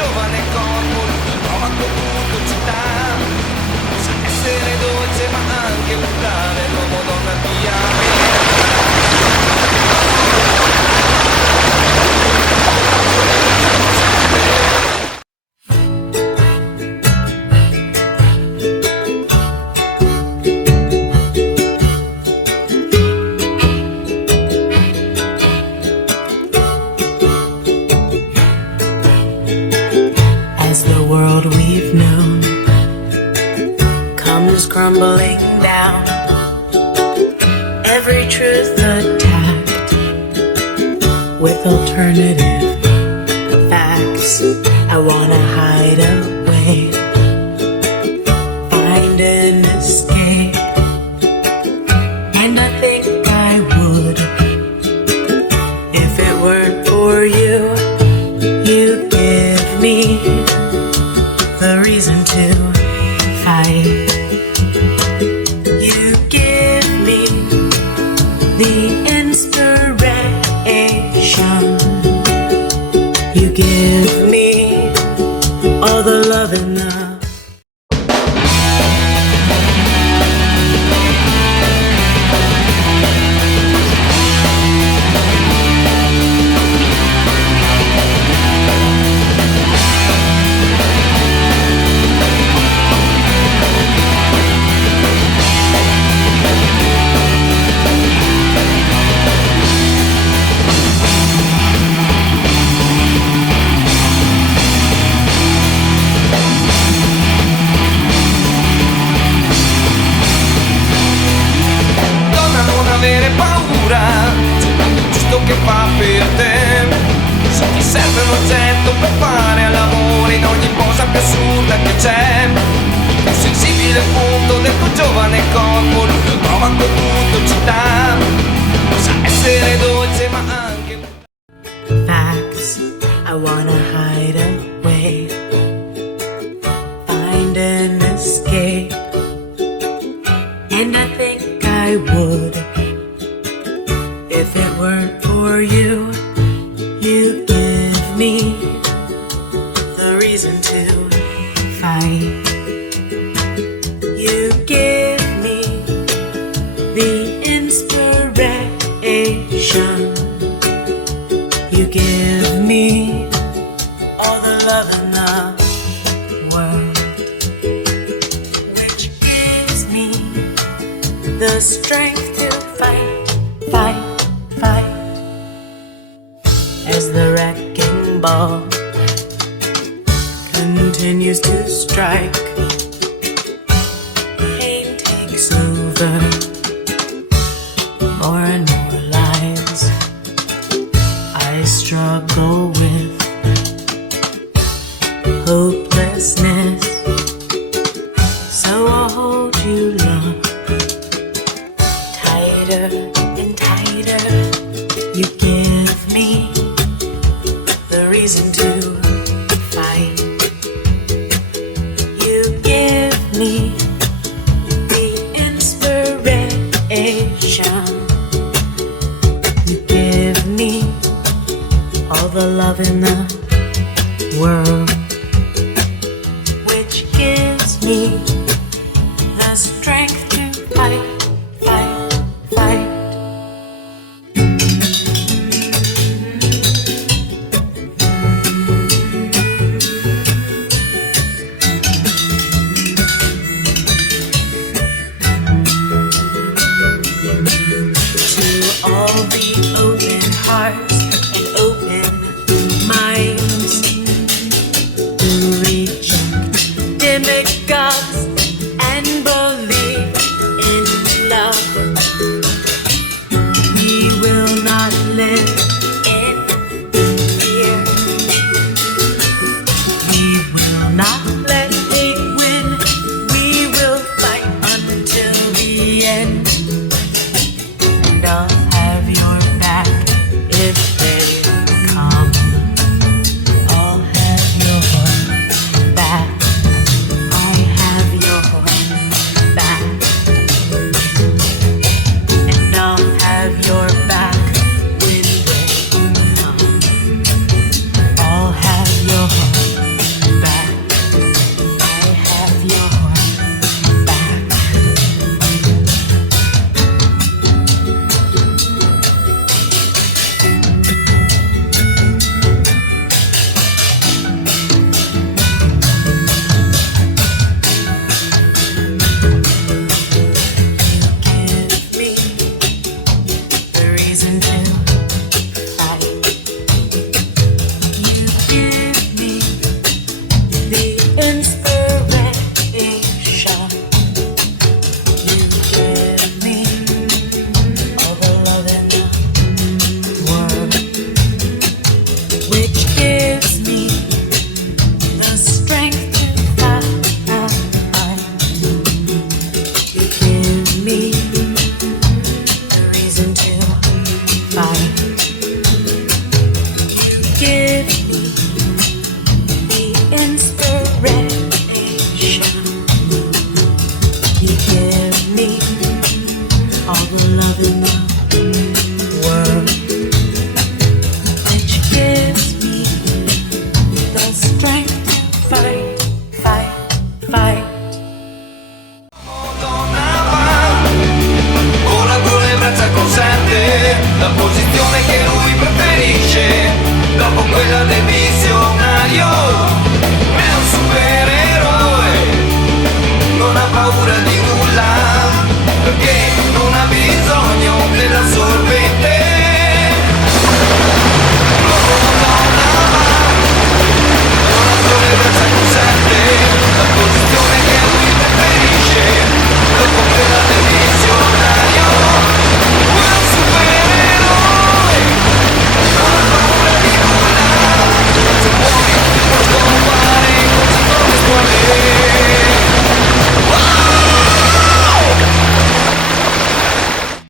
giovane corpo, prova con tutto sa essere dolce ma anche brutale, l'uomo donna As the world we've known comes crumbling down, every truth attacked with alternative facts. I wanna hide away, find an escape, and I think I would if it weren't for you. You give me the reason to fight. You give me the inspiration. You give me all the love and love. Che fa per te, se ti serve un oggetto per fare all'amore in ogni posa più assurda che c'è, il più sensibile punto del tuo giovane corpo, lui lo trova con tutto città, sa essere dolce ma anche Facts, I wanna hide away, find an escape, and I think I would if it weren't for you. You give me the reason to fight. You give me the inspiration. You give me all the love in the world, which gives me the strength to fight, fight, fight. As the wrecking ball continues to strike, pain takes over, more and more lies I struggle with, hopelessness. So I'll hold you, love, tighter and tighter. You give me the reason to fight. You give me the inspiration. You give me all the love in the world, which gives me the strength to fight, fight, fight. All the open hearts and open minds who reject demigods which is